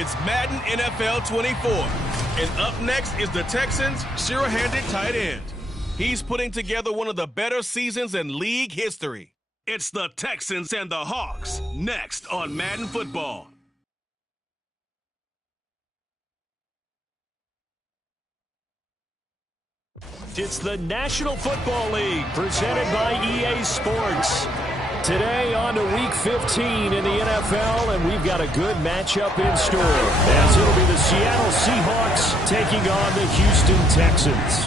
It's Madden NFL 24. And up next is the Texans' sure-handed tight end. He's putting together one of the better seasons in league history. It's the Texans and the Hawks, next on Madden Football. It's the National Football League, presented by EA Sports. Today on to Week 15 in the NFL, and we've got a good matchup in store, as it'll be the Seattle Seahawks taking on the Houston Texans.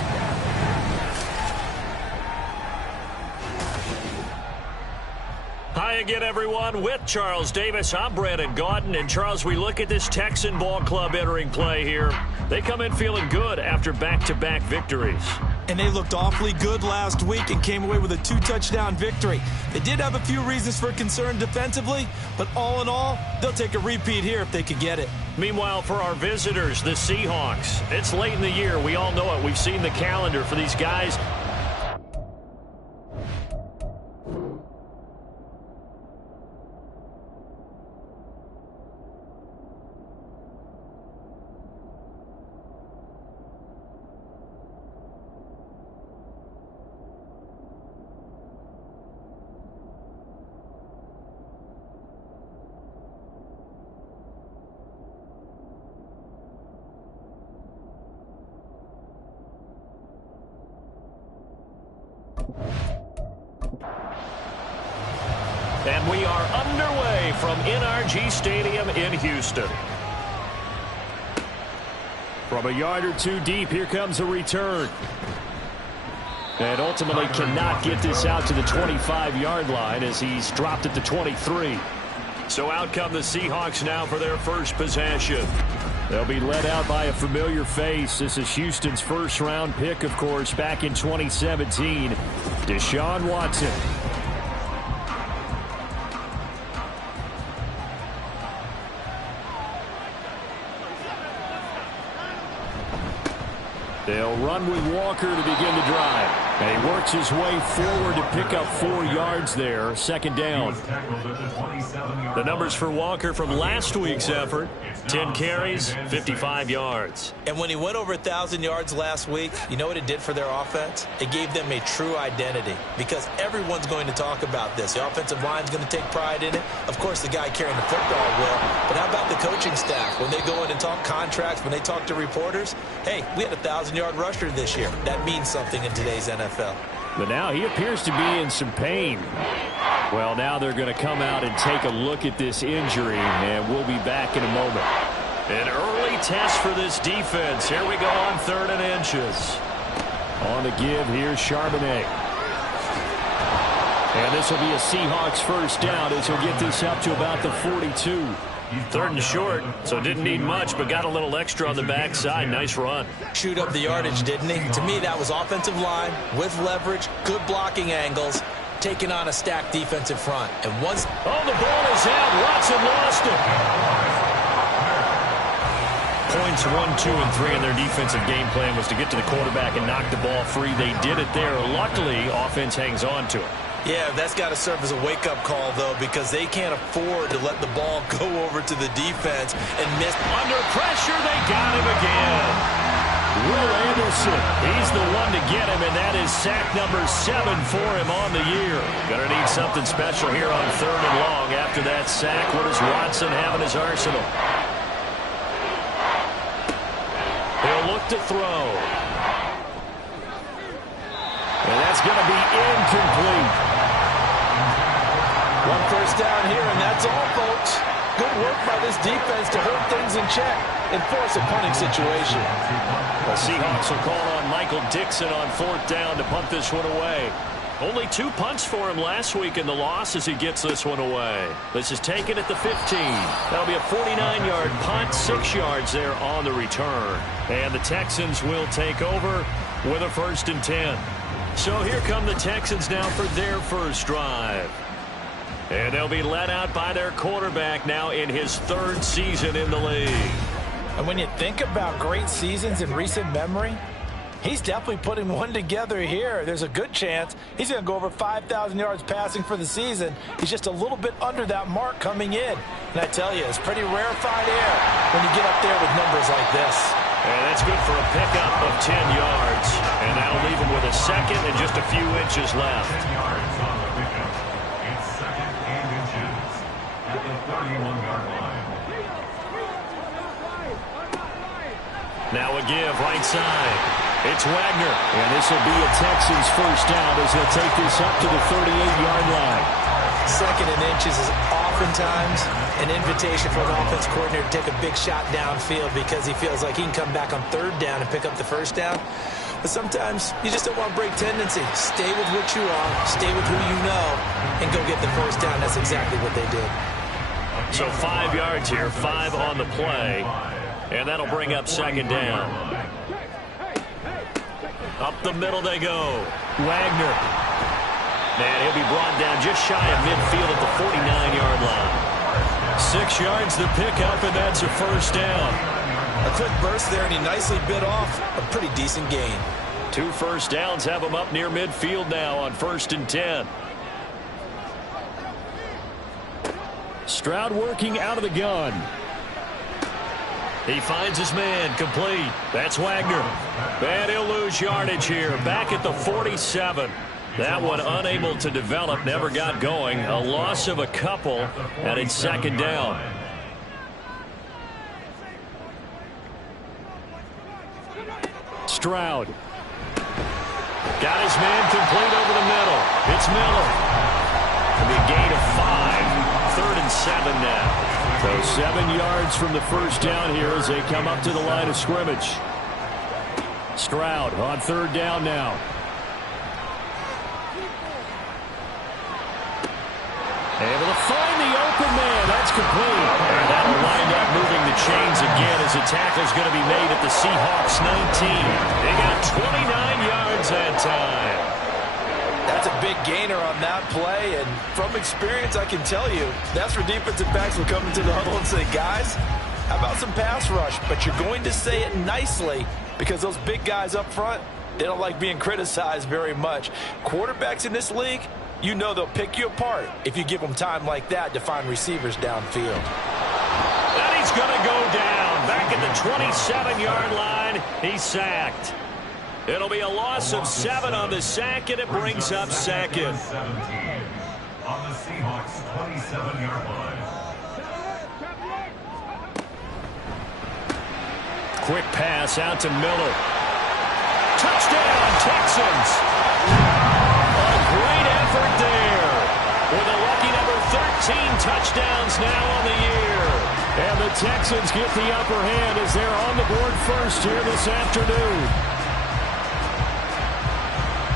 Hi again, everyone. With Charles Davis, I'm Brandon Gaudin. And, Charles, we look at this Texan ball club entering play here. They come in feeling good after back-to-back victories. And they looked awfully good last week and came away with a 2-touchdown victory. They did have a few reasons for concern defensively, but all in all, they'll take a repeat here if they could get it. Meanwhile, for our visitors, the Seahawks, it's late in the year. We all know it. We've seen the calendar for these guys. And we are underway from NRG Stadium in Houston. From a yard or two deep, here comes a return. And ultimately cannot get this out to the 25-yard line as he's dropped at the 23. So out come the Seahawks now for their first possession. They'll be led out by a familiar face. This is Houston's first-round pick, of course, back in 2017, Deshaun Watson. They'll run with Walker to begin the drive. And he works his way forward to pick up 4 yards there. Second down. The numbers for Walker from last week's effort: 10 carries, 55 yards. And when he went over 1,000 yards last week, you know what it did for their offense? It gave them a true identity, because everyone's going to talk about this. The offensive line's going to take pride in it. Of course, the guy carrying the football will. But how about the coaching staff? When they go in and talk contracts, when they talk to reporters, hey, we had a 1,000-yard rusher this year. That means something in today's NFL. But now he appears to be in some pain. Well, now they're going to come out and take a look at this injury, and we'll be back in a moment. An early test for this defense. Here we go on 3rd and inches. On the give, here's Charbonnet. And this will be a Seahawks first down as he'll get this up to about the 42. 3rd and short, so didn't need much, but got a little extra on the backside. Nice run. Shoot up the yardage, didn't he? To me, that was offensive line with leverage, good blocking angles, taking on a stacked defensive front. And once... Oh, the ball is out. Watson lost it. Points 1, 2, and 3 in their defensive game plan was to get to the quarterback and knock the ball free. They did it there. Luckily, offense hangs on to it. Yeah, that's got to serve as a wake-up call, though, because they can't afford to let the ball go over to the defense and miss. Under pressure, they got him again. Will Anderson, he's the one to get him, and that is sack number 7 for him on the year. Gonna need something special here on 3rd and long. After that sack, what does Watson have in his arsenal? He'll look to throw. And that's going to be incomplete. 1 first down here, and that's all, folks. Good work by this defense to hold things in check and force a punting situation. The Seahawks will call on Michael Dixon on 4th down to punt this one away. Only 2 punts for him last week in the loss as he gets this one away. This is taken at the 15. That'll be a 49-yard punt, 6 yards there on the return. And the Texans will take over with a 1st and 10. So here come the Texans now for their first drive. And they'll be led out by their quarterback now in his 3rd season in the league. And when you think about great seasons in recent memory, He's definitely putting one together here. There's a good chance he's going to go over 5,000 yards passing for the season. He's just a little bit under that mark coming in. And I tell you, it's pretty rarefied air when you get up there with numbers like this. And that's good for a pickup of 10 yards. And that'll leave him with a second and just a few inches left. 10 yards on the pickup. It's second and inches at the 31-yard line. Now a give right side. It's Wagner. And this will be a Texans first down as they'll take this up to the 38-yard line. Second and inches is oftentimes an invitation for an offense coordinator to take a big shot downfield because he feels like he can come back on third down and pick up the first down. But sometimes you just don't want to break tendency. Stay with what you are, stay with who you know, and go get the first down. That's exactly what they did. So 5 yards here, 5 on the play, and that'll bring up second down. Up the middle they go. Wagner. And he'll be brought down just shy of midfield at the 49-yard line. 6 yards the pickup, and that's a first down. A quick burst there, and he nicely bit off a pretty decent gain. 2 first downs have him up near midfield now on 1st and 10. Stroud working out of the gun. He finds his man, complete. That's Wagner. And he'll lose yardage here, back at the 47. That one unable to develop, never got going. A loss of a couple, and it's second down. Stroud. Got his man complete over the middle. It's Miller. It'll be a gain of 5. 3rd and 7 now. So 7 yards from the first down here as they come up to the line of scrimmage. Stroud on 3rd down now. Able to find the open man. That's complete. And that'll wind up moving the chains again as the tackle's going to be made at the Seahawks 19. They got 29 yards that time. That's a big gainer on that play, and from experience, I can tell you, that's where defensive backs will come into the huddle and say, guys, how about some pass rush? But you're going to say it nicely because those big guys up front, they don't like being criticized very much. Quarterbacks in this league, you know they'll pick you apart if you give them time like that to find receivers downfield. And he's going to go down. Back at the 27-yard line, he's sacked. It'll be a loss of 7 on the sack, and it brings up second. 17 on the Seahawks 27-yard line. Quick pass out to Miller. Touchdown, Texans. A great effort there. With a lucky number 13 touchdowns now on the year. And the Texans get the upper hand as they're on the board first here this afternoon.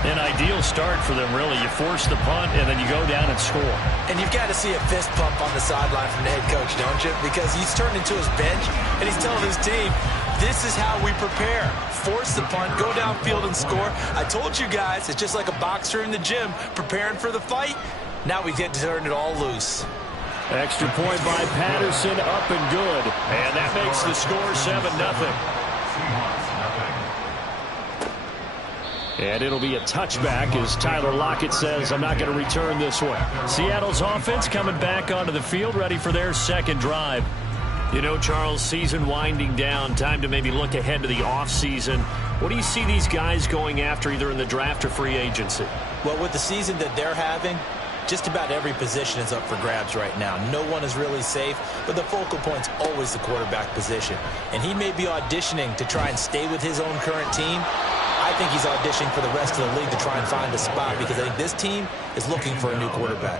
An ideal start for them, really. You force the punt, and then you go down and score. And you've got to see a fist pump on the sideline from the head coach, don't you? Because he's turned into his bench, and he's telling his team, this is how we prepare. Force the punt, go downfield and score. I told you guys, it's just like a boxer in the gym preparing for the fight. Now we get to turn it all loose. Extra point by Patterson, up and good. And that makes the score 7-0. And it'll be a touchback as Tyler Lockett says, I'm not going to return this one. Seattle's offense coming back onto the field, ready for their second drive. You know, Charles, season winding down, time to maybe look ahead to the offseason. What do you see these guys going after either in the draft or free agency? Well, with the season that they're having, just about every position is up for grabs right now. No one is really safe, but the focal point's always the quarterback position. And he may be auditioning to try and stay with his own current team. I think he's auditioning for the rest of the league to try and find a spot because I think this team is looking for a new quarterback.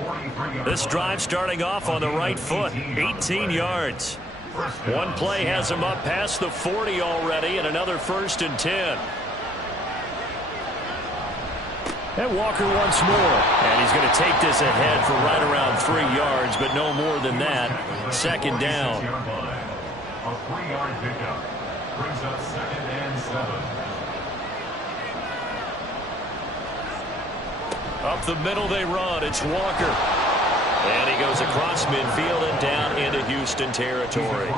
This drive starting off on the right foot, 18 yards. One play has him up past the 40 already, and another 1st and 10. And Walker once more. And he's going to take this ahead for right around 3 yards, but no more than that. Second down. A 3-yard pickup brings up 2nd and 7. Up the middle they run. It's Walker. And he goes across midfield and down into Houston territory.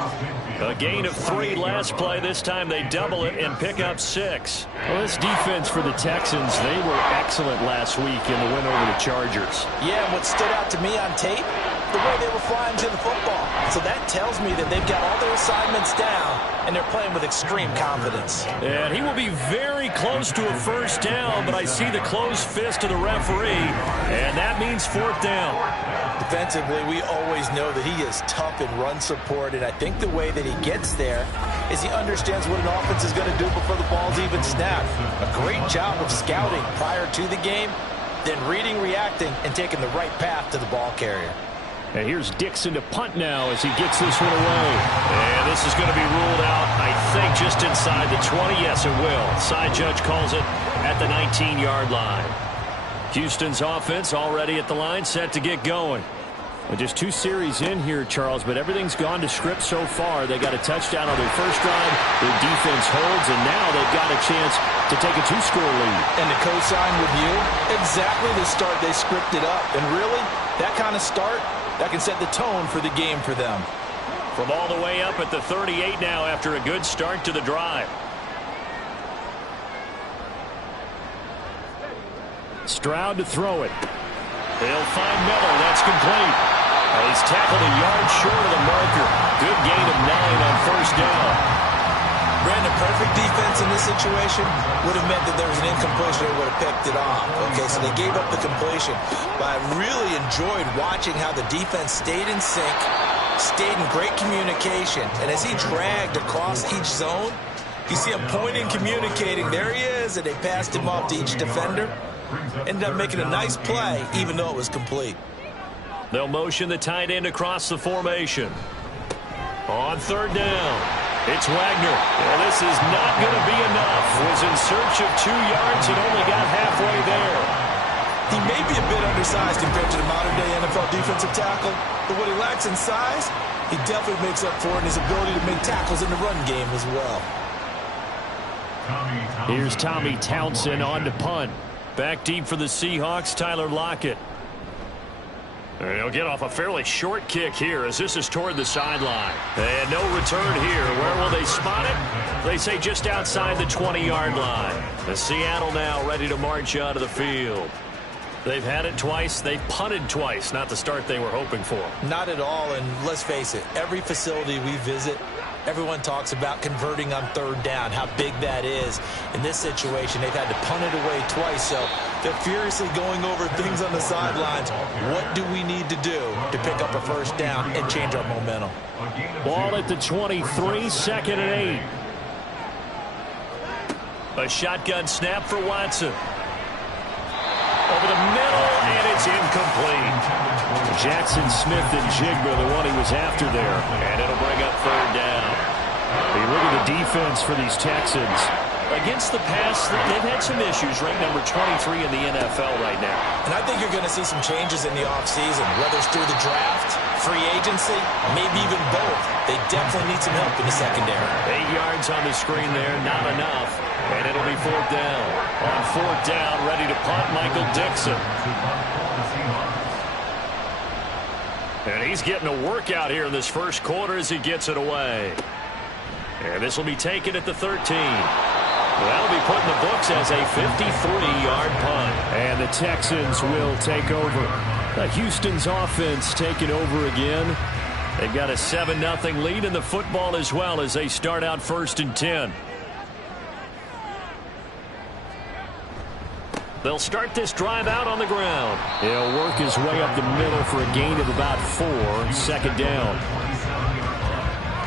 A gain of 3 last play. This time they double it and pick up 6. Well, this defense for the Texans, they were excellent last week in the win over the Chargers. Yeah, and what stood out to me on tape, the way they were flying to the football. So that tells me that they've got all their assignments down, and they're playing with extreme confidence. And he will be very close to a first down, but I see the closed fist of the referee, and that means 4th down. Defensively, we always know that he is tough in run support, and I think the way that he gets there is he understands what an offense is going to do before the ball's even snapped. A great job of scouting prior to the game, then reading, reacting, and taking the right path to the ball carrier. And here's Dixon to punt now as he gets this one away. And this is going to be ruled out, I think, just inside the 20. Yes, it will. Side judge calls it at the 19-yard line. Houston's offense already at the line, set to get going. Well, just 2 series in here, Charles, but everything's gone to script so far. They got a touchdown on their first drive. Their defense holds, and now they've got a chance to take a 2-score lead. And to co-sign with you, exactly the start they scripted up. And really, that kind of start, that can set the tone for the game for them. From all the way up at the 38 now after a good start to the drive. Stroud to throw it. They'll find Miller. That's complete. He's tackled a yard short of the marker. Good gain of 9 on first down. Brandon, perfect defense in this situation would have meant that there was an incompletion and would have picked it off. Okay, so they gave up the completion. But I really enjoyed watching how the defense stayed in sync, stayed in great communication. And as he dragged across each zone, you see him pointing, communicating. There he is, and they passed him off to each defender. Ended up making a nice play, even though it was complete. They'll motion the tight end across the formation. On 3rd down, it's Wagner. Well, this is not going to be enough. Was in search of 2 yards and only got halfway there. He may be a bit undersized compared to the modern-day NFL defensive tackle, but what he lacks in size, he definitely makes up for in his ability to make tackles in the run game as well. Here's Tommy Townsend on to punt. Back deep for the Seahawks, Tyler Lockett. And he'll get off a fairly short kick here as this is toward the sideline. And no return here. Where will they spot it? They say just outside the 20-yard line. The Seattle now ready to march out of the field. They've had it twice. They've punted twice. Not the start they were hoping for. Not at all, and let's face it, every facility we visit, everyone talks about converting on 3rd down, how big that is. In this situation, they've had to punt it away twice, so they're furiously going over things on the sidelines. What do we need to do to pick up a first down and change our momentum? Ball at the 23, 2nd and 8. A shotgun snap for Watson. Over the middle, and it's incomplete. Jackson Smith and Jigba, the one he was after there. And it'll bring up 3rd down. Hey, look at the defense for these Texans. Against the pass, they've had some issues. Ranked number 23 in the NFL right now. And I think you're going to see some changes in the offseason, whether it's through the draft, free agency, maybe even both. They definitely need some help in the secondary. 8 yards on the screen there, not enough. And it'll be 4th down. On 4th down, ready to punt, Michael Dixon. And he's getting a workout here in this first quarter as he gets it away. And this will be taken at the 13. That'll be put in the books as a 53-yard punt. And the Texans will take over. Houston's offense taking over again. They've got a 7-0 lead in the football as well as they start out 1st and 10. They'll start this drive out on the ground. He'll work his way up the middle for a gain of about 4, 2nd down.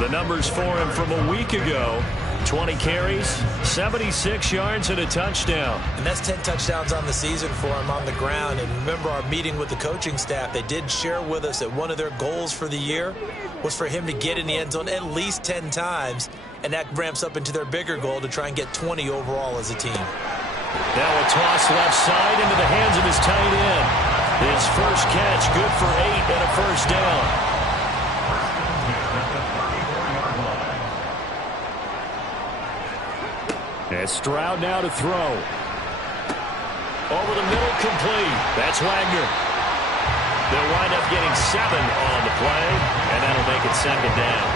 The numbers for him from a week ago. 20 carries, 76 yards, and a touchdown. And that's 10 touchdowns on the season for him on the ground. And remember our meeting with the coaching staff, they did share with us that one of their goals for the year was for him to get in the end zone at least 10 times. And that ramps up into their bigger goal to try and get 20 overall as a team. Now a toss left side into the hands of his tight end. His first catch, good for 8 and a first down. And Stroud now to throw. Over the middle, complete. That's Wagner. They'll wind up getting 7 on the play, and that'll make it second down.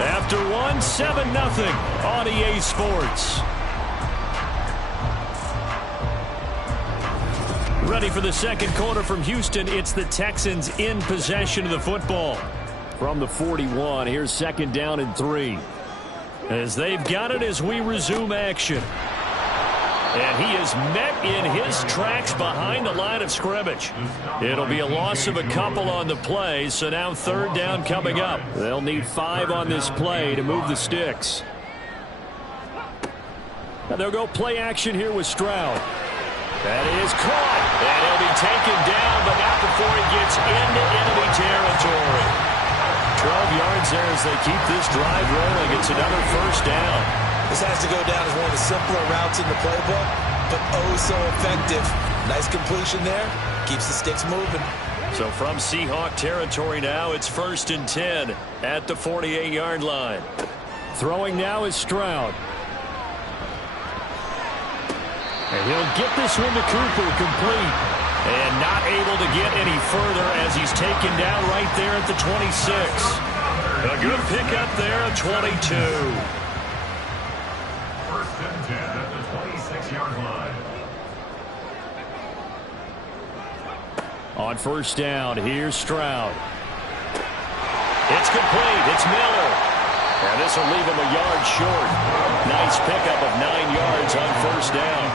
After 7-0 on EA Sports. Ready for the second quarter from Houston. It's the Texans in possession of the football. From the 41, here's second down and 3. As they've got it as we resume action. And he is met in his tracks behind the line of scrimmage. It'll be a loss of a couple on the play, so now third down coming up. They'll need 5 on this play to move the sticks. And they'll go play action here with Stroud. That is caught. And he'll be taken down, but not before he gets into enemy territory. 12 yards there as they keep this drive rolling. It's another first down. This has to go down as one of the simpler routes in the playbook, but oh so effective. Nice completion there. Keeps the sticks moving. So from Seahawk territory now, it's 1st and 10 at the 48-yard line. Throwing now is Stroud. And he'll get this one to Cooper, complete. And not able to get any further as he's taken down right there at the 26. A good pickup there at 22. At the 26-yard line. On first down, here's Stroud. It's complete. It's Miller. And this will leave him a yard short. Nice pickup of 9 yards on first down.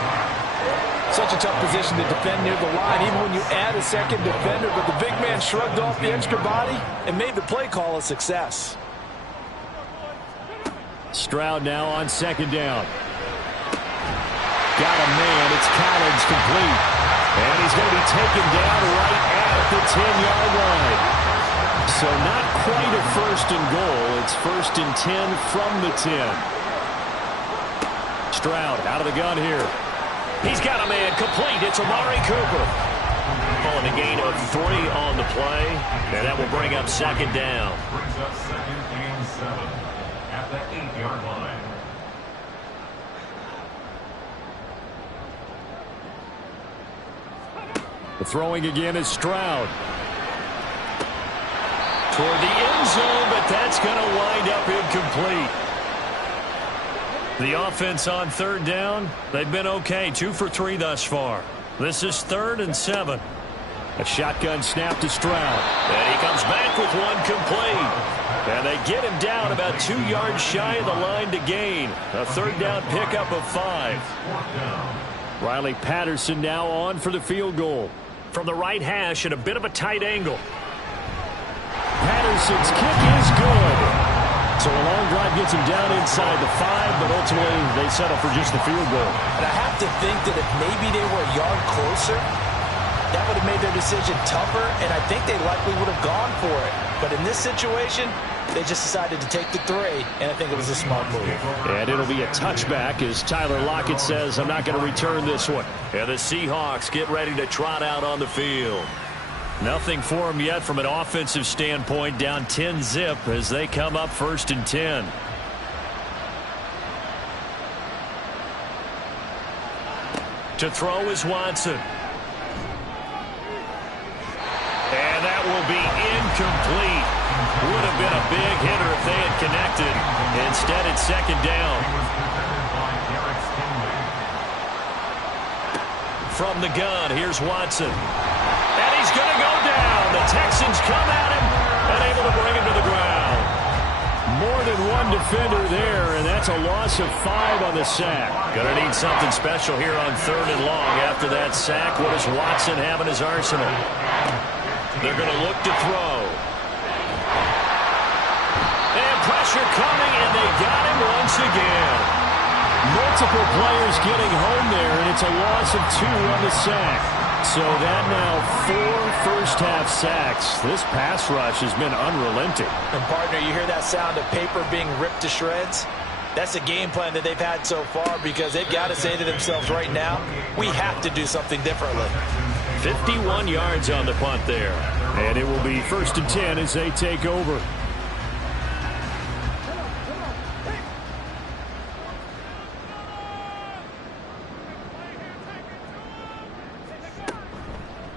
Such a tough position to defend near the line, even when you add a second defender, but the big man shrugged off the extra body and made the play call a success. Stroud now on second down. Got a man. It's Collins, complete. And he's going to be taken down right at the 10-yard line. So not quite a first and goal. It's 1st and 10 from the 10. Stroud out of the gun here. He's got a man complete. It's Amari Cooper. Calling a gain of 3 on the play. And that will bring up second down. Brings up 2nd and 7 at the 8-yard line. The throwing again is Stroud. Toward the end zone, but that's going to wind up incomplete. The offense on third down, they've been okay. 2 for 3 thus far. This is 3rd and 7. A shotgun snap to Stroud. And he comes back with one complete. And they get him down about 2 yards shy of the line to gain. A third down pickup of 5. Riley Patterson now on for the field goal. From the right hash at a bit of a tight angle. Patterson's kick is good. So a long drive gets him down inside the 5, but ultimately they settle for just the field goal. And I have to think that if maybe they were a yard closer, that would have made their decision tougher, and I think they likely would have gone for it. But in this situation, they just decided to take the 3, and I think it was a smart move. And it'll be a touchback as Tyler Lockett says, I'm not going to return this one. And the Seahawks get ready to trot out on the field. Nothing for them yet from an offensive standpoint, down 10-zip as they come up 1st and 10. To throw is Watson. And that will be incomplete. Would have been a big hitter if they had connected. Instead, it's second down. From the gun, here's Watson. And he's going to go down. The Texans come at him and able to bring him to the ground. More than one defender there, and that's a loss of 5 on the sack. Going to need something special here on 3rd and long after that sack. What does Watson have in his arsenal? They're going to look to throw. And pressure coming, and they got him once again. Multiple players getting home there, and it's a loss of 2 on the sack. So that now 4 first-half sacks. This pass rush has been unrelenting. And, partner, you hear that sound of paper being ripped to shreds? That's a game plan that they've had so far because they've got to say to themselves right now, we have to do something differently. 51 yards on the punt there. And it will be 1st and 10 as they take over.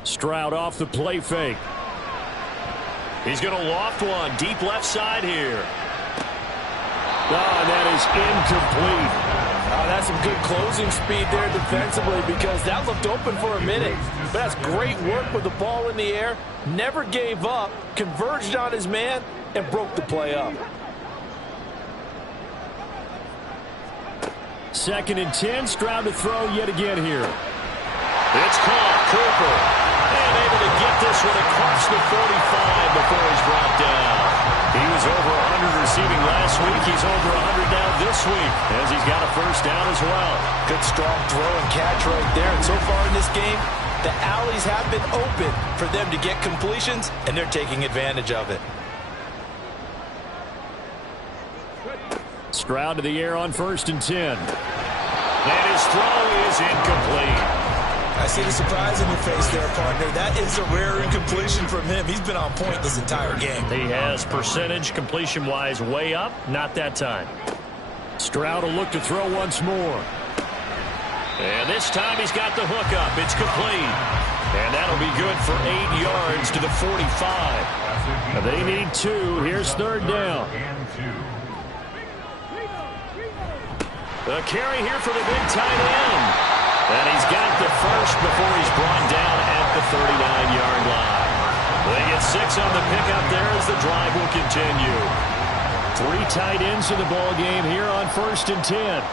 Stroud off the play fake. He's going to loft one deep left side here. Oh, that is incomplete. That's some good closing speed there defensively because that looked open for a minute. But that's great work with the ball in the air. Never gave up, converged on his man, and broke the play up. 2nd and 10. Stroud to throw yet again here. It's caught. Cooper. And able to get this one across the 45 before he's brought down. He was over 100 receiving last week. He's over 100 now this week as he's got a first down as well. Good strong throw and catch right there. And so far in this game, the alleys have been open for them to get completions, and they're taking advantage of it. Stroud to the air on 1st and 10. And his throw is incomplete. I see the surprise in your face there, partner. That is a rare incompletion from him. He's been on point this entire game. He has percentage completion-wise way up. Not that time. Stroud will look to throw once more. And this time he's got the hook up. It's complete. And that'll be good for 8 yards to the 45. They need 2. Here's 3rd down. The carry here for the big tight end. And he's got the first before he's brought down at the 39-yard line. They get 6 on the pickup there as the drive will continue. 3 tight ends in the ball game here on 1st and 10.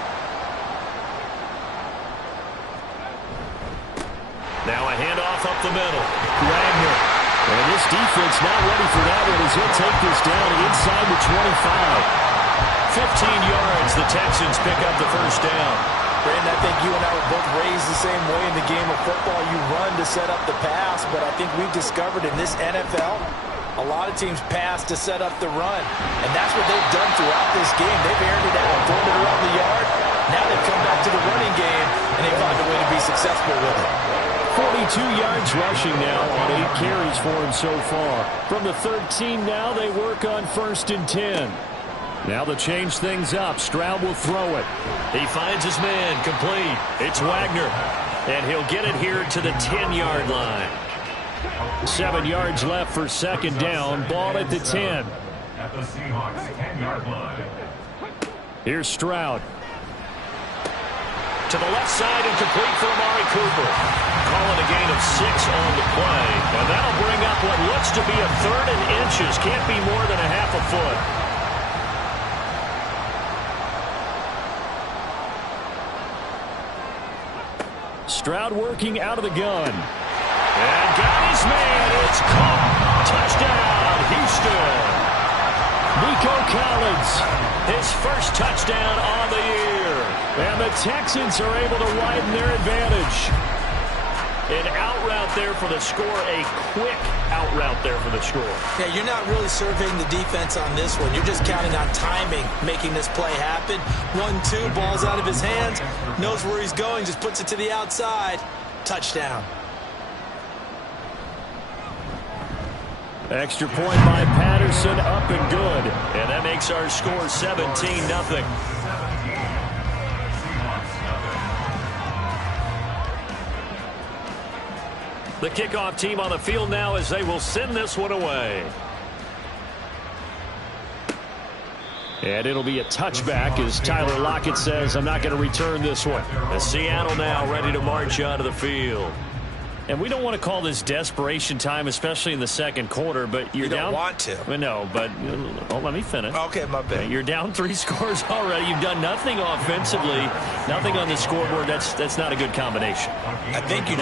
Now a handoff up the middle. Wagner. And this defense not ready for that one as he'll take this down inside the 25. 15 yards. The Texans pick up the first down. Brandon, I think you and I were both raised the same way in the game of football. You run to set up the pass, but I think we've discovered in this NFL, a lot of teams pass to set up the run. And that's what they've done throughout this game. They've aired it out, thrown it around the yard. Now they've come back to the running game, and they find a way to be successful with it. 42 yards rushing now on 8 carries for him so far. From the 13 now, they work on 1st and 10. Now they'll change things up. Stroud will throw it. He finds his man complete. It's Wagner. And he'll get it here to the 10-yard line. 7 yards left for 2nd down. Ball at the 10. At the Seahawks 10-yard line. Here's Stroud. To the left side and complete for Amari Cooper. Calling a gain of 6 on the play. And that'll bring up what looks to be a 3rd and inches. Can't be more than a half a foot. Stroud working out of the gun. And got his man. It's caught. Touchdown, Houston. Nico Collins. His first touchdown on the year. And the Texans are able to widen their advantage. An out route there for the score. A quick out route there for the score. Yeah, you're not really surveying the defense on this one. You're just counting on timing, making this play happen. 1-2, ball's out of his hands. Knows where he's going, just puts it to the outside. Touchdown. Extra point by Patterson, up and good. And that makes our score 17-0. The kickoff team on the field now as they will send this one away. And it'll be a touchback as Tyler Lockett says, I'm not going to return this one. As Seattle now ready to march onto the field. And we don't want to call this desperation time, especially in the 2nd quarter, but you're down. You don't want to. No, but let me finish. Okay, my bad. You're down 3 scores already. You've done nothing offensively, nothing on the scoreboard. That's not a good combination. I think you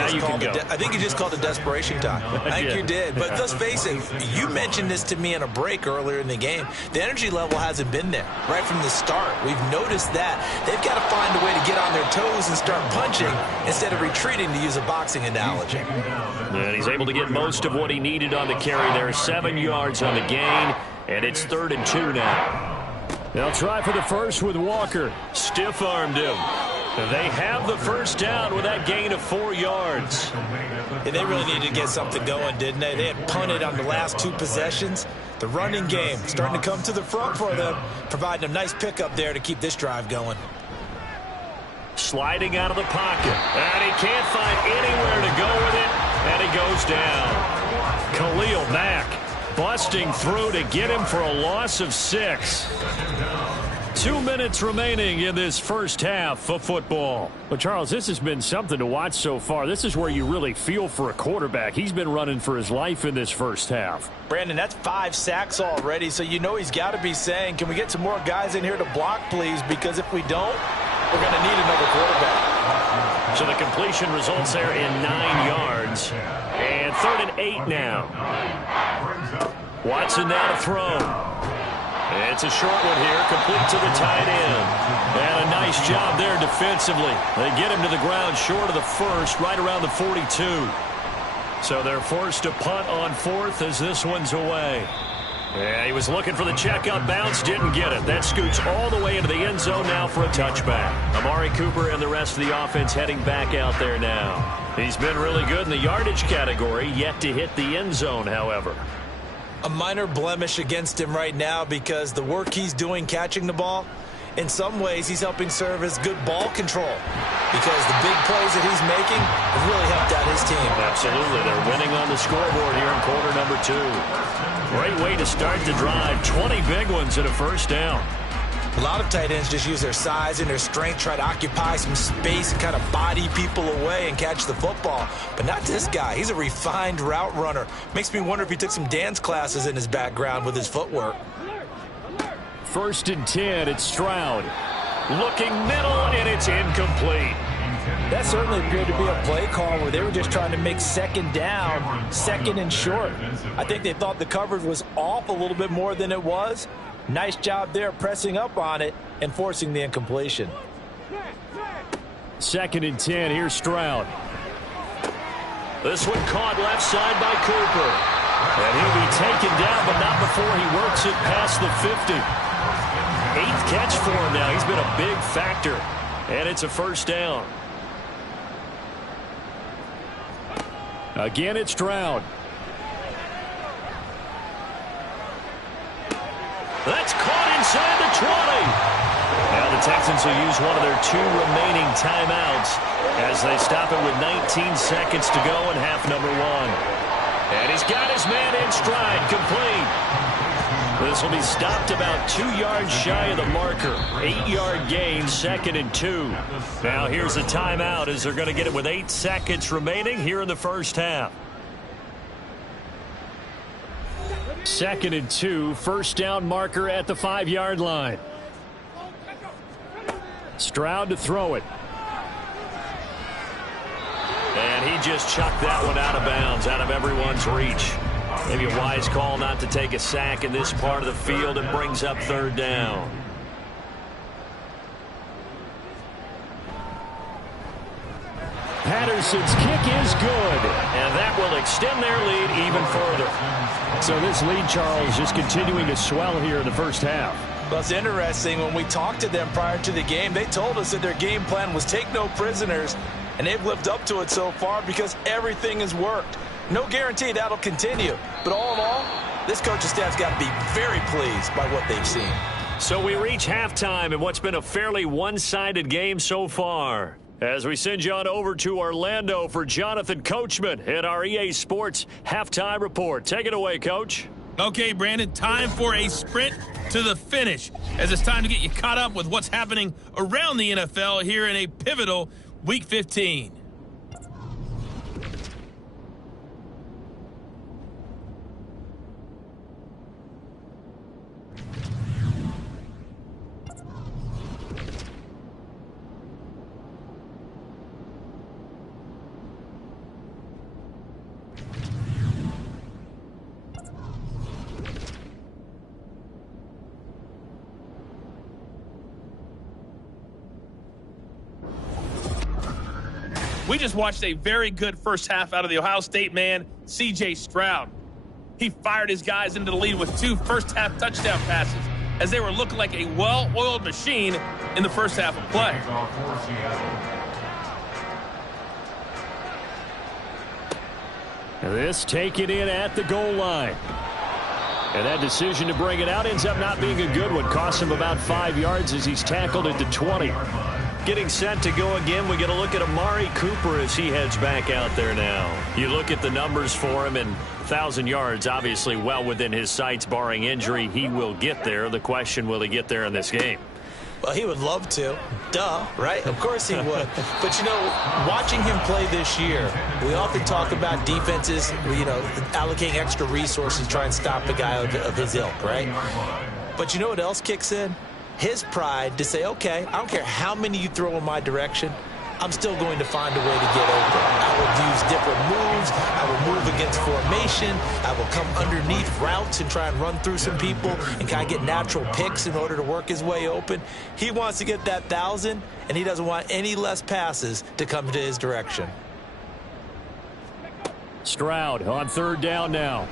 just called it desperation time. I think you did. But let's face it, you mentioned this to me in a break earlier in the game. The energy level hasn't been there right from the start. We've noticed that. They've got to find a way to get on their toes and start punching instead of retreating, to use a boxing analogy. And he's able to get most of what he needed on the carry there. 7 yards on the gain, and it's 3rd and 2 now. They'll try for the first with Walker. Stiff-armed him. They have the first down with that gain of 4 yards. Yeah, they really needed to get something going, didn't they? They had punted on the last 2 possessions. The running game starting to come to the front for them, providing a nice pickup there to keep this drive going. Sliding out of the pocket. And he can't find anywhere to go with it. And he goes goes down. Khalil Mack busting through to get him for a loss of 6. 2 minutes remaining in this first half of football. Well, Charles, this has been something to watch so far. This is where you really feel for a quarterback. He's been running for his life in this first half. Brandon, that's 5 sacks already, so you know he's got to be saying, can we get some more guys in here to block, please? Because if we don't, we're going to need another quarterback. So the completion results there in 9 yards. And 3rd and 8 now. Watson now to throw. It's a short one here, complete to the tight end. And a nice job there defensively. They get him to the ground short of the first, right around the 42. So they're forced to punt on 4th as this one's away. Yeah, he was looking for the check out bounce, didn't get it. That scoots all the way into the end zone now for a touchback. Amari Cooper and the rest of the offense heading back out there now. He's been really good in the yardage category, yet to hit the end zone, however. A minor blemish against him right now because the work he's doing catching the ball, in some ways he's helping serve as good ball control because the big plays that he's making have really helped out his team. Absolutely. They're winning on the scoreboard here in quarter number 2. Great way to start the drive. 20 big ones and a first down. A lot of tight ends just use their size and their strength, try to occupy some space and kind of body people away and catch the football. But not this guy. He's a refined route runner. Makes me wonder if he took some dance classes in his background with his footwork. 1st and 10, it's Stroud. Looking middle, and it's incomplete. That certainly appeared to be a play call where they were just trying to make 2nd down, 2nd and short. I think they thought the coverage was off a little bit more than it was. Nice job there pressing up on it and forcing the incompletion. 2nd and 10, here's Stroud. This one caught left side by Cooper. And he'll be taken down, but not before he works it past the 50. 8th catch for him now. He's been a big factor. And it's a first down. Again, it's Stroud. That's caught inside the 20. Now the Texans will use one of their 2 remaining timeouts as they stop it with 19 seconds to go in half number 1. And he's got his man in stride, complete. This will be stopped about 2 yards shy of the marker. 8-yard gain, 2nd and 2. Now here's a timeout as they're going to get it with 8 seconds remaining here in the first half. 2nd and 2, first down marker at the 5-yard line. Stroud to throw it. And he just chucked that one out of bounds, out of everyone's reach. Maybe a wise call not to take a sack in this part of the field and brings up 3rd down. Patterson's kick is good. And that will extend their lead even further. So this lead, Charles, just continuing to swell here in the first half. Well, it's interesting. When we talked to them prior to the game, they told us that their game plan was take no prisoners, and they've lived up to it so far because everything has worked. No guarantee that'll continue. But all in all, this coaching staff's got to be very pleased by what they've seen. So we reach halftime in what's been a fairly one-sided game so far. As we send you on over to Orlando for Jonathan Coachman at our EA Sports Halftime Report. Take it away, Coach. Okay, Brandon, time for a sprint to the finish, as it's time to get you caught up with what's happening around the NFL here in a pivotal Week 15. We just watched a very good first half out of the Ohio State man, C.J. Stroud. He fired his guys into the lead with 2 first-half touchdown passes as they were looking like a well-oiled machine in the first half of play. This taken in at the goal line. And that decision to bring it out ends up not being a good one. Costs him about 5 yards as he's tackled at the 20. Getting set to go again, we get a look at Amari Cooper as he heads back out there now. You look at the numbers for him, and 1,000 yards, obviously well within his sights, barring injury. He will get there. The question, will he get there in this game? Well, he would love to. Duh, right? Of course he would. But, you know, watching him play this year, we often talk about defenses, you know, allocating extra resources to try and stop a guy of his ilk, right? But you know what else kicks in? His pride to say, okay, I don't care how many you throw in my direction, I'm still going to find a way to get open. I will use different moves. I will move against formation. I will come underneath routes and try and run through some people and kind of get natural picks in order to work his way open. He wants to get that 1,000, and he doesn't want any less passes to come to his direction. Stroud on third down now.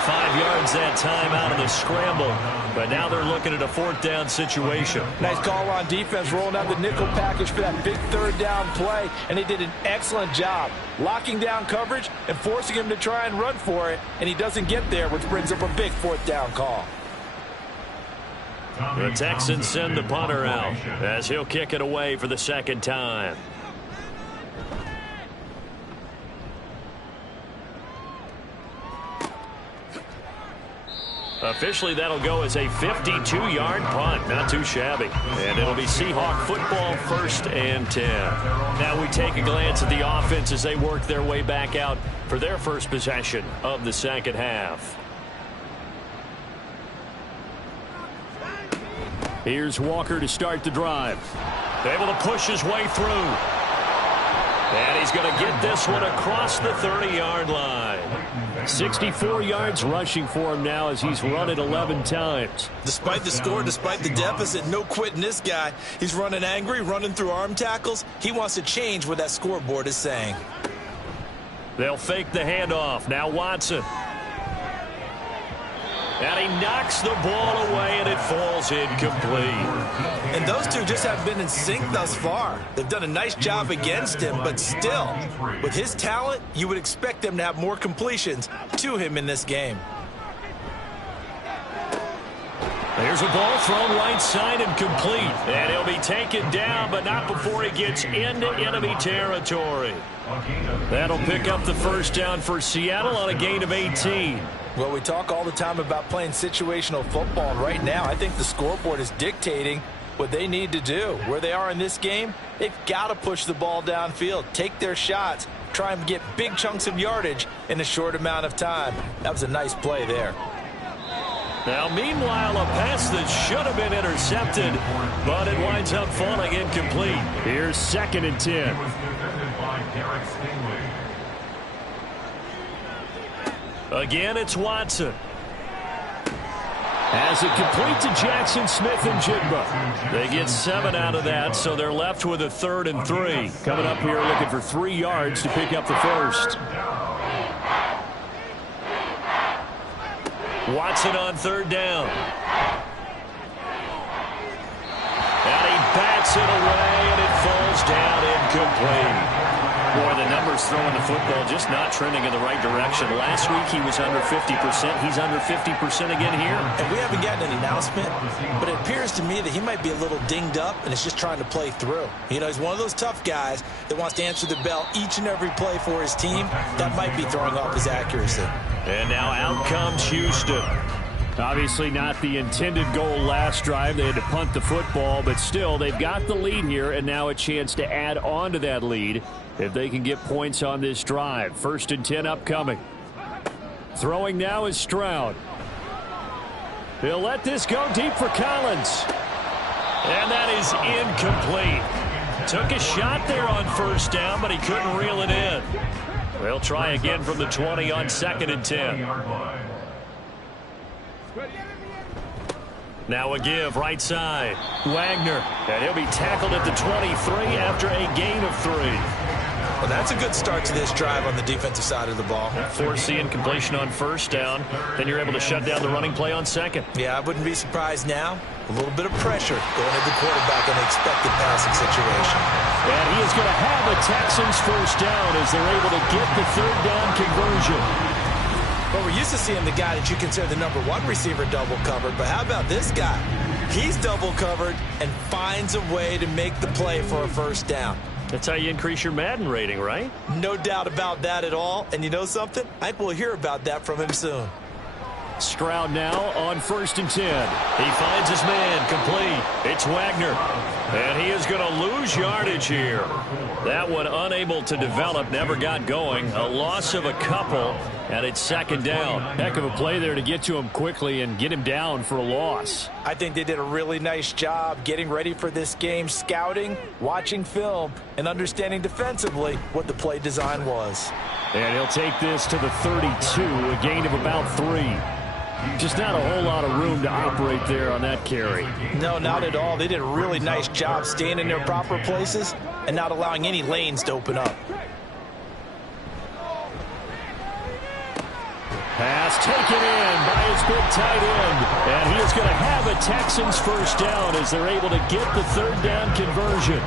5 yards that time out of the scramble. But now they're looking at a fourth down situation. Nice call on defense, rolling out the nickel package for that big third down play. And they did an excellent job locking down coverage and forcing him to try and run for it. And he doesn't get there, which brings up a big fourth down call. The Texans send the punter out as he'll kick it away for the second time. Officially, that'll go as a 52-yard punt. Not too shabby. And it'll be Seahawk football, 1st and 10. Now we take a glance at the offense as they work their way back out for their first possession of the second half. Here's Walker to start the drive. Able to push his way through. And he's going to get this one across the 30-yard line. 64 yards rushing for him now as he's run it 11 times. Despite the score, despite the deficit, no quitting this guy. He's running angry, running through arm tackles. He wants to change what that scoreboard is saying. They'll fake the handoff. Now Watson. And he knocks the ball away, and it falls incomplete. And those two just haven't been in sync thus far. They've done a nice job against him, but still, with his talent, you would expect them to have more completions to him in this game. There's a ball thrown right side and complete. And he'll be taken down, but not before he gets into enemy territory. That'll pick up the first down for Seattle on a gain of 18. Well, we talk all the time about playing situational football, and right now I think the scoreboard is dictating what they need to do. Where they are in this game, they've got to push the ball downfield, take their shots, try and get big chunks of yardage in a short amount of time. That was a nice play there. Now, meanwhile, a pass that should have been intercepted, but it winds up falling incomplete. Here's 2nd and 10. Again, it's Watson. As it complete to Jackson Smith and Jigba. They get 7 out of that, so they're left with a 3rd and 3. Coming up here looking for 3 yards to pick up the first. Watson on 3rd down. And he bats it away, and it falls down incomplete. Boy, the numbers throwing the football just not trending in the right direction. Last week he was under 50%. He's under 50% again here. And we haven't gotten an announcement, but it appears to me that he might be a little dinged up and is just trying to play through. You know, he's one of those tough guys that wants to answer the bell each and every play for his team. That might be throwing off his accuracy. And now out comes Houston. Obviously not the intended goal last drive. They had to punt the football, but still they've got the lead here, and now a chance to add on to that lead if they can get points on this drive. 1st and 10 upcoming. Throwing now is Stroud. He'll let this go deep for Collins. And that is incomplete. Took a shot there on 1st down, but he couldn't reel it in. They'll try again from the 20 on 2nd and 10. Now a give right side. Wagner. And he'll be tackled at the 23 after a gain of 3. Well, that's a good start to this drive on the defensive side of the ball. Force the incompletion on 1st down. Then you're able to shut down the running play on 2nd. Yeah, I wouldn't be surprised now. A little bit of pressure going at the quarterback in an expected passing situation. And he is going to have a Texans 1st down as they're able to get the 3rd down conversion. Well, we're used to seeing the guy that you consider the #1 receiver double covered, but how about this guy? He's double covered and finds a way to make the play for a first down. That's how you increase your Madden rating, right? No doubt about that at all. And you know something? I think we'll hear about that from him soon. Stroud now on 1st and 10. He finds his man complete. It's Wagner. And he is going to lose yardage here. That one unable to develop, never got going. A loss of a couple, and it's 2nd down. Heck of a play there to get to him quickly and get him down for a loss. I think they did a really nice job getting ready for this game, scouting, watching film, and understanding defensively what the play design was. And he'll take this to the 32, a gain of about 3. Just not a whole lot of room to operate there on that carry. No, not at all. They did a really nice job staying in their proper places and not allowing any lanes to open up. Pass taken in by his big tight end. And he is going to have a Texans first down as they're able to get the 3rd down conversion.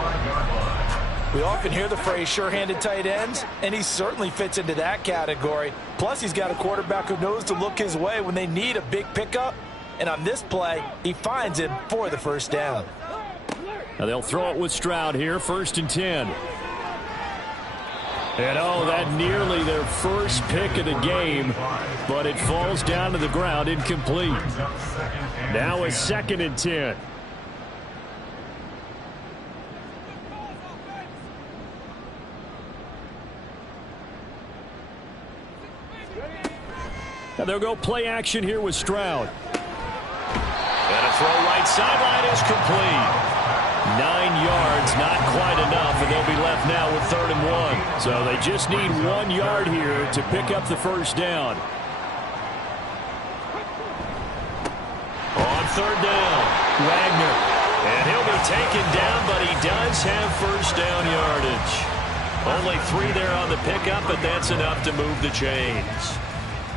We often hear the phrase sure-handed tight ends, and he certainly fits into that category. Plus, he's got a quarterback who knows to look his way when they need a big pickup. And on this play, he finds him for the first down. Now they'll throw it with Stroud here, 1st and 10. And oh, that nearly their first pick of the game, but it falls down to the ground incomplete. Now it's 2nd and 10. Now they'll go play action here with Stroud. And a throw right sideline is complete. 9 yards, not quite enough, and they'll be left now with 3rd and 1. So they just need 1 yard here to pick up the first down. On 3rd down, Wagner. And he'll be taken down, but he does have first down yardage. Only 3 there on the pickup, but that's enough to move the chains.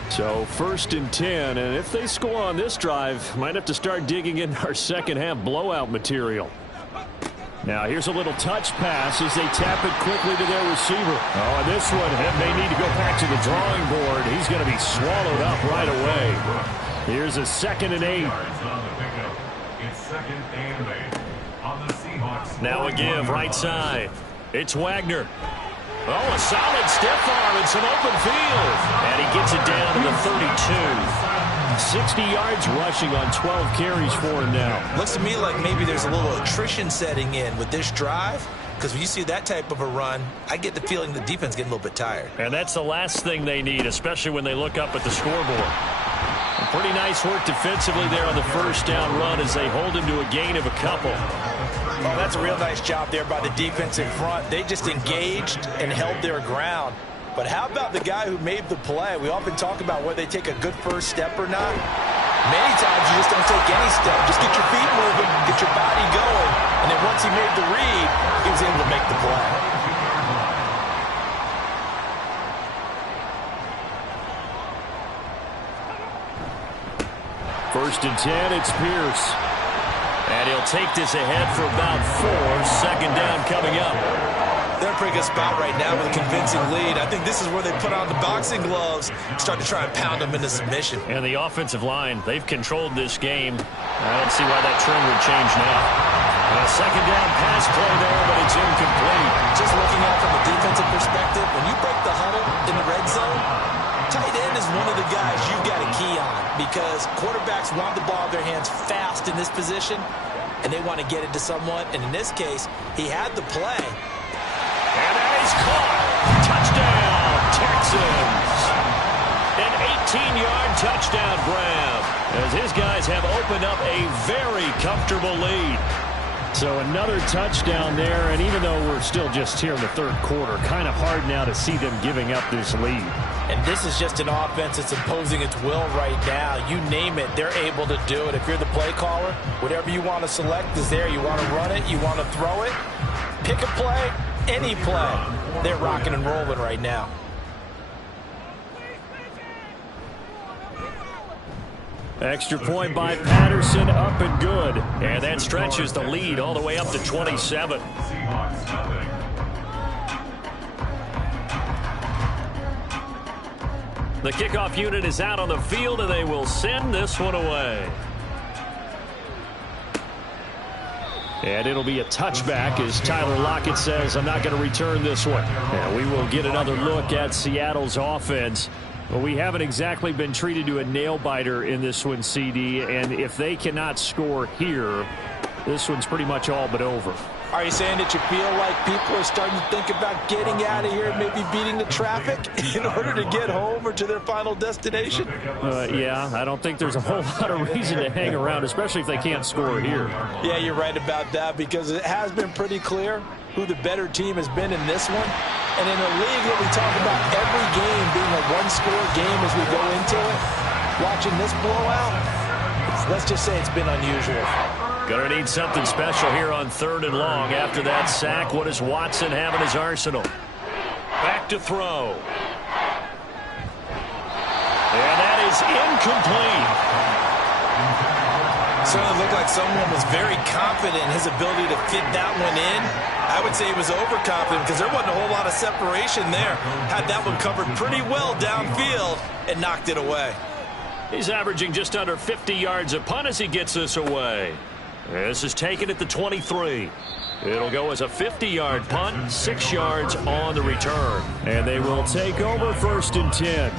So 1st and 10, and if they score on this drive, might have to start digging in our second half blowout material. Now here's a little touch pass as they tap it quickly to their receiver. Oh, and this one, they need to go back to the drawing board. He's going to be swallowed up right away. Here's a 2nd and 8. It's 2nd and 8 on the Seahawks. Now a give right side. It's Wagner. Oh, a solid stiff arm and some open field. And he gets it down to the 32. 60 yards rushing on 12 carries for him now. Looks to me like maybe there's a little attrition setting in with this drive, because when you see that type of a run, I get the feeling the defense getting a little bit tired. And that's the last thing they need, especially when they look up at the scoreboard. And pretty nice work defensively there on the first down run as they hold him to a gain of a couple. Oh, that's a real nice job there by the defense in front. They just engaged and held their ground. But how about the guy who made the play? We often talk about whether they take a good first step or not. Many times you just don't take any step. Just get your feet moving, get your body going. And then once he made the read, he was able to make the play. First and 10, it's Pierce. And he'll take this ahead for about 4. 2nd down coming up. They're in a pretty good spot right now with a convincing lead. I think this is where they put on the boxing gloves, start to try and pound them into submission. And the offensive line, they've controlled this game. I don't see why that trend would change now. And a 2nd down pass play there, but it's incomplete. Just looking at it from a defensive perspective, when you break the huddle in the red zone, tight end is one of the guys you've got to key on, because quarterbacks want the ball in their hands fast in this position, and they want to get it to someone. And in this case, he had the play. And that is caught. Touchdown, Texans. An 18-yard touchdown grab as his guys have opened up a very comfortable lead. So another touchdown there, and even though we're still just here in the 3rd quarter, kind of hard now to see them giving up this lead. And this is just an offense that's imposing its will right now. You name it, they're able to do it. If you're the play caller, whatever you want to select is there. You want to run it, you want to throw it, pick a play, any play. They're rocking and rolling right now. Extra point by Patterson, up and good. And that stretches the lead all the way up to 27. Seahawks nothing. The kickoff unit is out on the field, and they will send this one away. And it'll be a touchback as Tyler Lockett says, I'm not going to return this one. And we will get another look at Seattle's offense. But we haven't exactly been treated to a nail-biter in this one, CD. And if they cannot score here, this one's pretty much all but over. Are you saying that you feel like people are starting to think about getting out of here and maybe beating the traffic in order to get home or to their final destination? Yeah, I don't think there's a whole lot of reason to hang around, especially if they can't score here. Yeah, you're right about that because it has been pretty clear who the better team has been in this one. And in a league that we talk about every game being a one-score game as we go into it, watching this blowout, let's just say it's been unusual. Going to need something special here on 3rd and long. After that sack, what does Watson have in his arsenal? Back to throw. And that is incomplete. Certainly looked like someone was very confident in his ability to fit that one in. I would say he was overconfident because there wasn't a whole lot of separation there. Had that one covered pretty well downfield and knocked it away. He's averaging just under 50 yards a punt as he gets this away. This is taken at the 23. It'll go as a 50-yard punt, 6 yards on the return. And they will take over 1st and 10.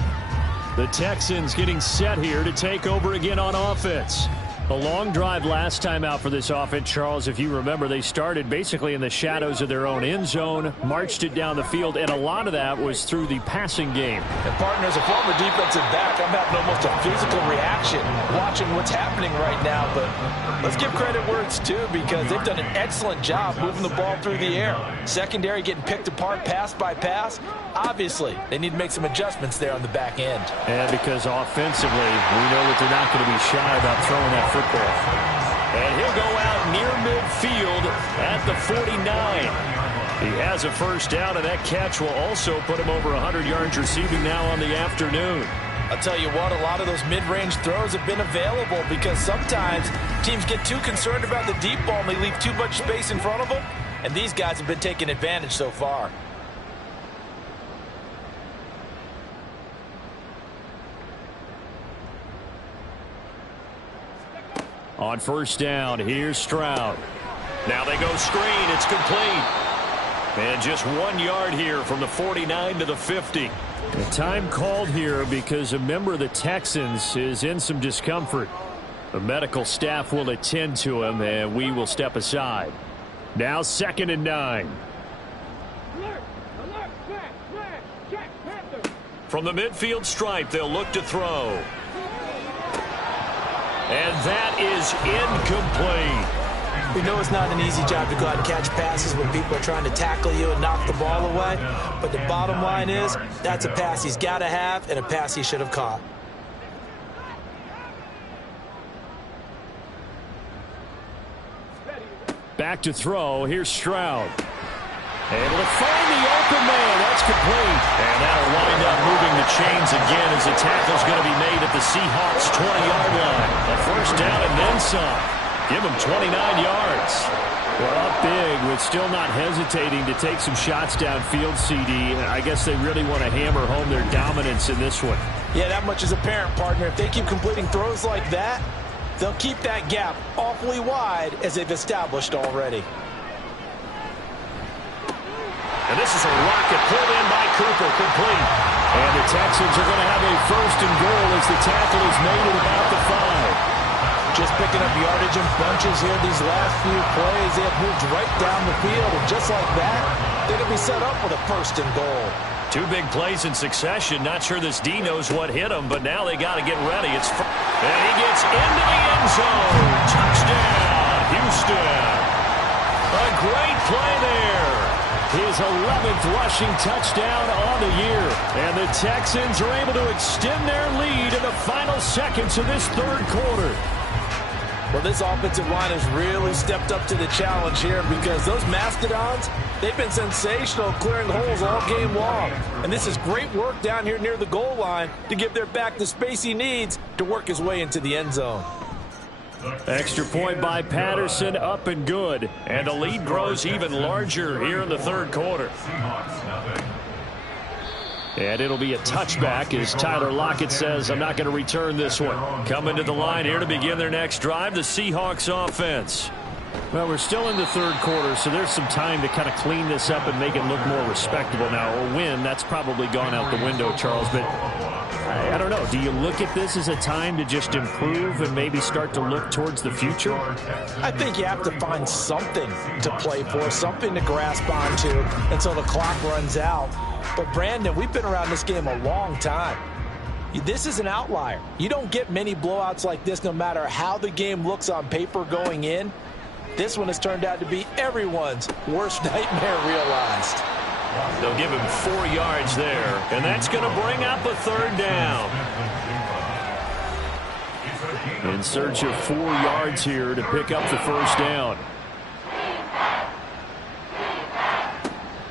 The Texans getting set here to take over again on offense. A long drive last time out for this offense, Charles. If you remember, they started basically in the shadows of their own end zone, marched it down the field, and a lot of that was through the passing game. And partner, as a former defensive back, I'm having almost a physical reaction watching what's happening right now. But let's give credit where it's due because they've done an excellent job moving the ball through the air. Secondary getting picked apart pass by pass. Obviously, they need to make some adjustments there on the back end. And because offensively, we know that they're not going to be shy about throwing that football. And he'll go out near midfield at the 49. He has a first down, and that catch will also put him over 100 yards receiving now on the afternoon. I'll tell you what, a lot of those mid-range throws have been available because sometimes teams get too concerned about the deep ball and they leave too much space in front of them, and these guys have been taking advantage so far. On 1st down, here's Stroud. Now they go screen. It's complete. And just 1 yard here from the 49 to the 50. The time called here because a member of the Texans is in some discomfort. The medical staff will attend to him, and we will step aside. Now 2nd and 9. From the midfield stripe, they'll look to throw. And that is incomplete. We know it's not an easy job to go out and catch passes when people are trying to tackle you and knock the ball away. But the bottom line is, that's a pass he's got to have and a pass he should have caught. Back to throw. Here's Stroud. Able to find the open man. That's complete. And that'll wind up moving the chains again as the tackle's going to be made at the Seahawks' 20-yard line. A first down and then some. Give them 29 yards. Well, up big with still not hesitating to take some shots downfield, CD. I guess they really want to hammer home their dominance in this one. Yeah, that much is apparent, partner. If they keep completing throws like that, they'll keep that gap awfully wide as they've established already. And this is a rocket pulled in by Cooper, complete. And the Texans are going to have a 1st and goal as the tackle is made at about the 5. Just picking up yardage in bunches here these last few plays. They have moved right down the field, and just like that, they're going to be set up with a 1st and goal. 2 big plays in succession. Not sure this D knows what hit him, but now they got to get ready. And he gets into the end zone. Touchdown, Houston. A great play there. His 11th rushing touchdown on the year. And the Texans are able to extend their lead in the final seconds of this 3rd quarter. Well, this offensive line has really stepped up to the challenge here because those Mastodons, they've been sensational clearing holes all game long. And this is great work down here near the goal line to give their back the space he needs to work his way into the end zone. Extra point by Patterson, up and good. And the lead grows even larger here in the 3rd quarter. And it'll be a touchback as Tyler Lockett says, I'm not going to return this one. Coming to the line here to begin their next drive, the Seahawks offense. Well, we're still in the third quarter, so there's some time to kind of clean this up and make it look more respectable. Now, a win, that's probably gone out the window, Charles, but I don't know. Do you look at this as a time to just improve and maybe start to look towards the future? I think you have to find something to play for, something to grasp onto until the clock runs out. But, Brandon, we've been around this game a long time. This is an outlier. You don't get many blowouts like this no matter how the game looks on paper going in. This one has turned out to be everyone's worst nightmare realized. They'll give him 4 yards there, and that's going to bring up a third down. In search of 4 yards here to pick up the first down.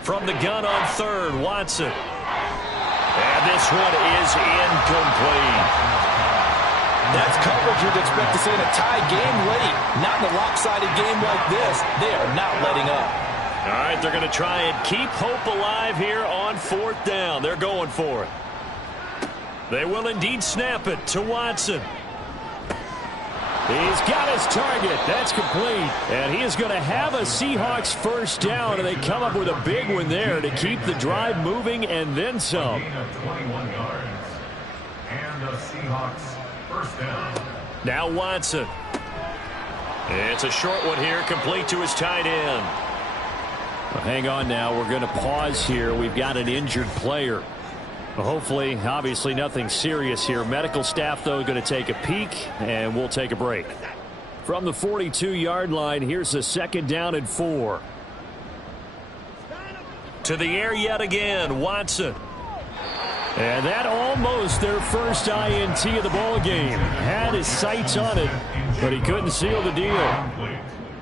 From the gun on third, Watson. And this one is incomplete. That's coverage you'd expect to see in a tie game late. Not in a lopsided game like this. They are not letting up. All right, they're going to try and keep hope alive here on 4th down. They're going for it. They will indeed snap it to Watson. He's got his target. That's complete. And he is going to have a Seahawks first down, and they come up with a big one there to keep the drive moving and then some. Of 21 yards. And the Seahawks first down. Now Watson. It's a short one here, complete to his tight end. Well, hang on now. We're going to pause here. We've got an injured player. Well, hopefully, obviously nothing serious here. Medical staff, though, going to take a peek, and we'll take a break. From the 42-yard line, here's a 2nd down and 4. To the air yet again, Watson. And that almost their first INT of the ball game. Had his sights on it, but he couldn't seal the deal.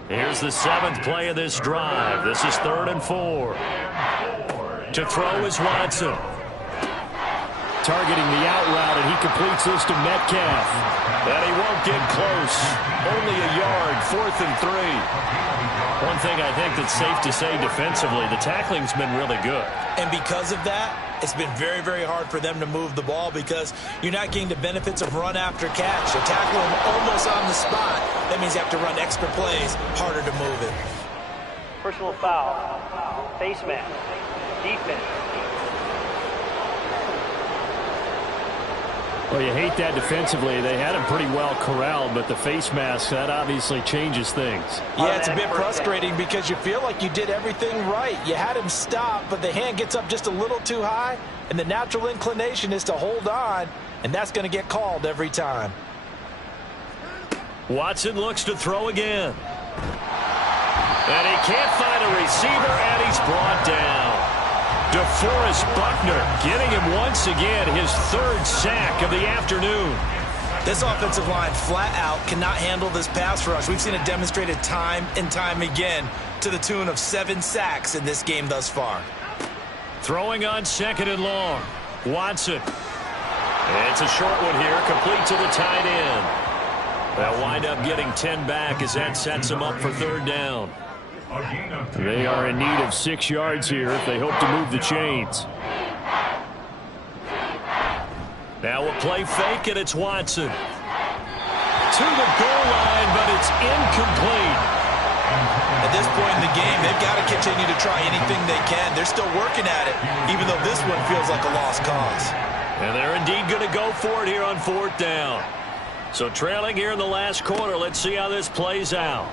Here's the 7th play of this drive. This is 3rd and 4. To throw is Watson. Targeting the out route, and he completes this to Metcalf. And he won't get close. Only a yard, 4th and 3. One thing I think that's safe to say defensively, the tackling's been really good. And because of that, it's been very, very hard for them to move the ball because you're not getting the benefits of run after catch. You're tackling them almost on the spot. That means you have to run extra plays, harder to move it. Personal foul, face mask, defense. Well, you hate that defensively. They had him pretty well corralled, but the face mask, that obviously changes things. Yeah, it's a bit frustrating because you feel like you did everything right. You had him stop, but the hand gets up just a little too high, and the natural inclination is to hold on, and that's going to get called every time. Watson looks to throw again. And he can't find a receiver, and he's brought down. DeForest Buckner getting him once again his 3rd sack of the afternoon. This offensive line flat out cannot handle this pass rush. We've seen it demonstrated time and time again to the tune of 7 sacks in this game thus far. Throwing on 2nd and long. Watson. It's a short one here, complete to the tight end. They'll wind up getting 10 back as that sets them up for 3rd down. They are in need of 6 yards here if they hope to move the chains. Now a play fake, and it's Watson. To the goal line, but it's incomplete. At this point in the game, they've got to continue to try anything they can. They're still working at it, even though this one feels like a lost cause. And they're indeed going to go for it here on 4th down. So trailing here in the last quarter, let's see how this plays out.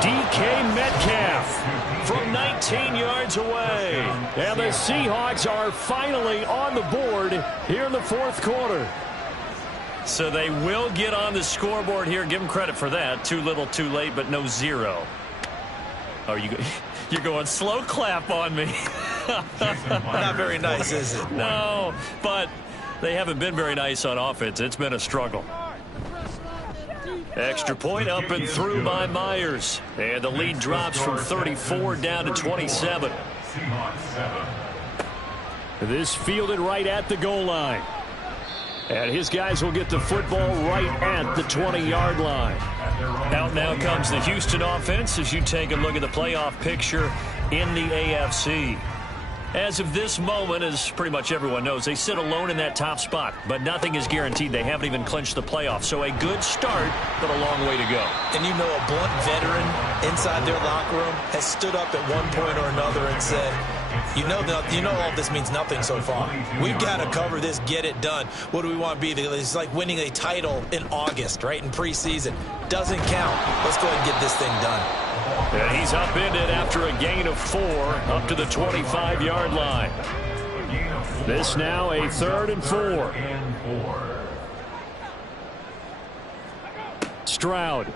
DK Metcalf from 19 yards away. And the Seahawks are finally on the board here in the 4th quarter. So they will get on the scoreboard here. Give them credit for that. Too little, too late, but no 0. Oh, you're going slow clap on me. Not very nice, is it? No, but they haven't been very nice on offense. It's been a struggle. Extra point up and through by Myers. And the lead drops from 34 down to 27. This fielded right at the goal line. And his guys will get the football right at the 20-yard line. Out now comes the Houston offense as you take a look at the playoff picture in the AFC. As of this moment, as pretty much everyone knows, they sit alone in that top spot. But nothing is guaranteed. They haven't even clinched the playoffs. So a good start, but a long way to go. And you know, a blunt veteran inside their locker room has stood up at one point or another and said, you know all this means nothing so far. We've got to cover this, get it done. What do we want to be? It's like winning a title in August, right, in preseason. Doesn't count. Let's go ahead and get this thing done. And he's upended after a gain of 4 up to the 25-yard line. This now a 3rd and 4. Stroud.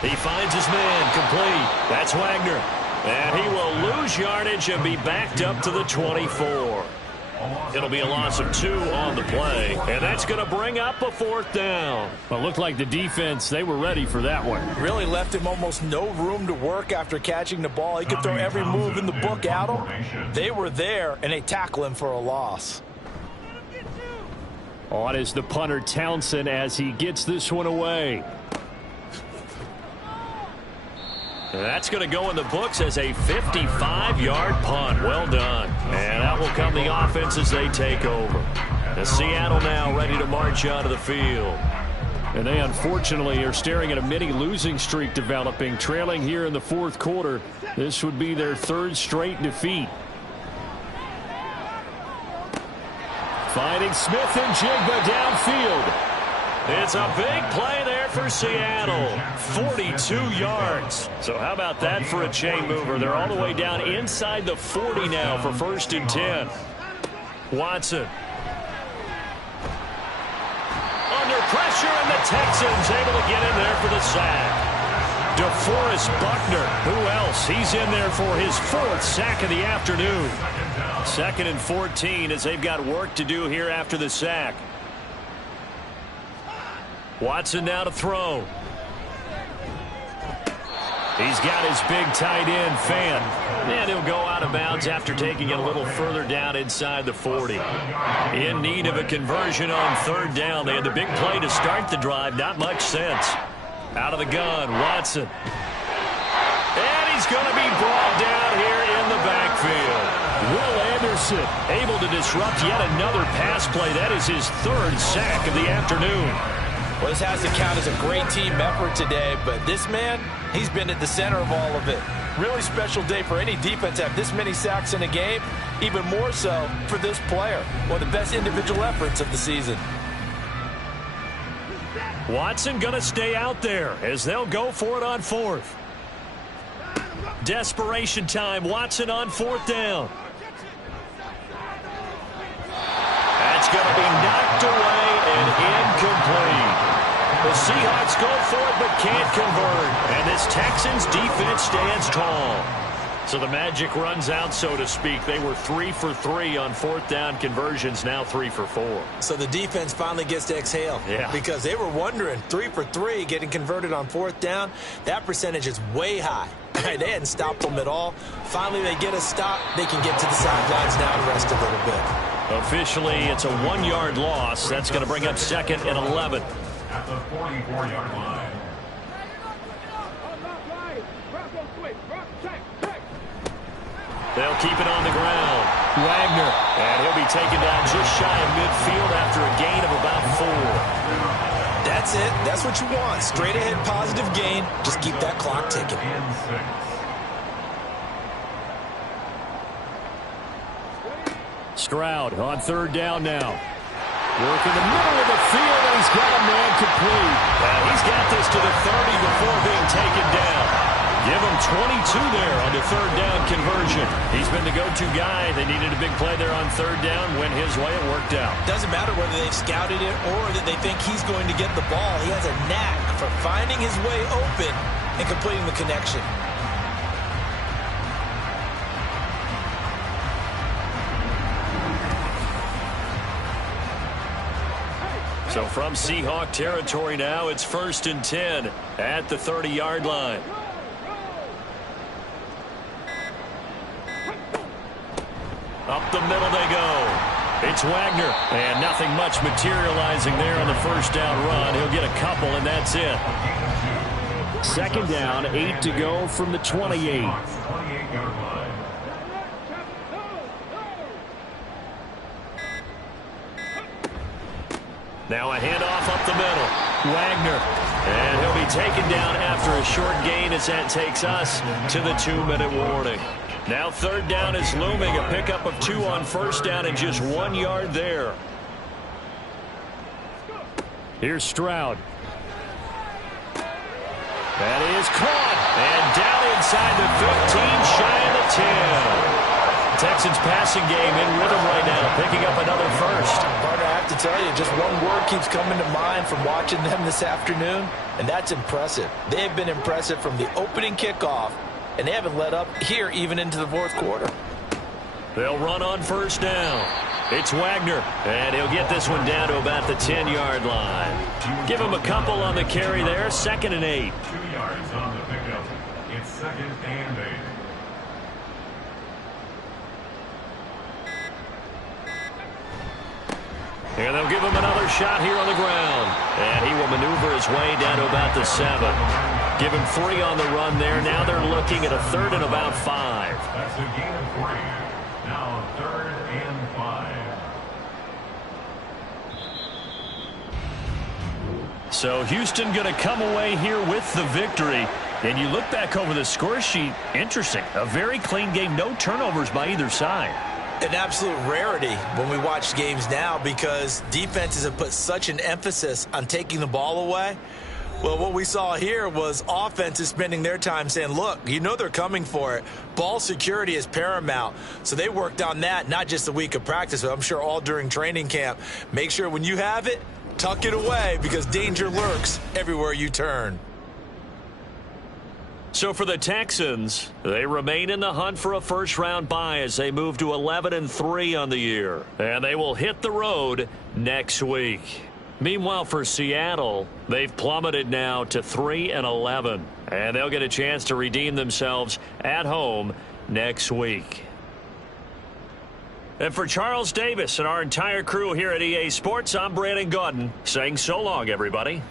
He finds his man complete. That's Wagner. And he will lose yardage and be backed up to the 24. It'll be a loss of 2 on the play, and that's going to bring up a 4th down. Well, it looked like the defense, they were ready for that one. Really left him almost no room to work after catching the ball. He could throw every move in the book at him. They were there, and they tackle him for a loss. On is the punter, Townsend, as he gets this one away. And that's going to go in the books as a 55-yard punt. Well done. And out will come the offense as they take over. And Seattle now ready to march onto the field. And they unfortunately are staring at a mini losing streak developing, trailing here in the 4th quarter. This would be their 3rd straight defeat. Finding Smith and Jigba downfield. It's a big play there for Seattle. 42 yards. So how about that for a chain mover? They're all the way down inside the 40 now for 1st and 10. Watson. Under pressure, and the Texans able to get in there for the sack. DeForest Buckner. Who else? He's in there for his 4th sack of the afternoon. 2nd and 14 as they've got work to do here after the sack. Watson now to throw. He's got his big tight end, Fan. And he'll go out of bounds after taking it a little further down inside the 40. In need of a conversion on 3rd down. They had the big play to start the drive. Not much sense. Out of the gun, Watson. And he's going to be brought down here in the backfield. Will Anderson able to disrupt yet another pass play. That is his 3rd sack of the afternoon. Well, this has to count as a great team effort today, but this man, he's been at the center of all of it. Really special day for any defense to have this many sacks in a game, even more so for this player. One of the best individual efforts of the season. Watson going to stay out there as they'll go for it on 4th. Desperation time. Watson on 4th down. That's going to be knocked away and incomplete. The Seahawks go for it but can't convert. And this Texans defense stands tall. So the magic runs out, so to speak. They were 3 for 3 on 4th down conversions, now 3 for 4. So the defense finally gets to exhale. Yeah. Because they were wondering, 3 for 3 getting converted on 4th down. That percentage is way high. They hadn't stopped them at all. Finally, they get a stop. They can get to the sidelines now and rest a little bit. Officially, it's a 1-yard loss. That's going to bring up 2nd and 11. At the 44-yard line. They'll keep it on the ground. Wagner. And he'll be taken down just shy of midfield after a gain of about 4. That's it. That's what you want. Straight ahead positive gain. Just keep that clock ticking. Stroud on 3rd down now. Work in the middle of the field, and he's got a man complete. He's got this to the 30 before being taken down. Give him 22 there on the 3rd down conversion. He's been the go-to guy. They needed a big play there on 3rd down. Went his way. It worked out. Doesn't matter whether they've scouted it or that they think he's going to get the ball. He has a knack for finding his way open and completing the connection. So from Seahawk territory now, it's 1st and 10 at the 30-yard line. Up the middle they go. It's Wagner. And nothing much materializing there on the 1st down run. He'll get a couple, and that's it. Second down, 8 to go from the 28. 28-yard line. Now a handoff up the middle. Wagner. And he'll be taken down after a short gain as that takes us to the 2-minute warning. Now third down is looming. A pickup of 2 on first down and just 1 yard there. Here's Stroud. That is caught. And down inside the 15, shy of the 10. Texans passing game in rhythm right now, picking up another first. Partner, I have to tell you, just one word keeps coming to mind from watching them this afternoon, and that's impressive. They've been impressive from the opening kickoff, and they haven't let up here even into the fourth quarter. They'll run on first down. It's Wagner, and he'll get this one down to about the 10-yard line. Give him a couple on the carry there, 2nd and 8. 2 yards on the pickup. It's 2nd and 8. And they'll give him another shot here on the ground. And he will maneuver his way down to about the 7. Give him 3 on the run there. Now they're looking at a 3rd and about 5. That's a gain of 3. Now 3rd and 5. So Houston going to come away here with the victory. And you look back over the score sheet, interesting. A very clean game, no turnovers by either side. An absolute rarity when we watch games now because defenses have put such an emphasis on taking the ball away. Well, what we saw here was offenses spending their time saying, look, you know they're coming for it. Ball security is paramount. So they worked on that, not just a week of practice, but I'm sure all during training camp. Make sure when you have it, tuck it away because danger lurks everywhere you turn. So for the Texans, they remain in the hunt for a first-round bye as they move to 11-3 on the year. And they will hit the road next week. Meanwhile, for Seattle, they've plummeted now to 3-11. And they'll get a chance to redeem themselves at home next week. And for Charles Davis and our entire crew here at EA Sports, I'm Brandon Gaudin saying so long, everybody.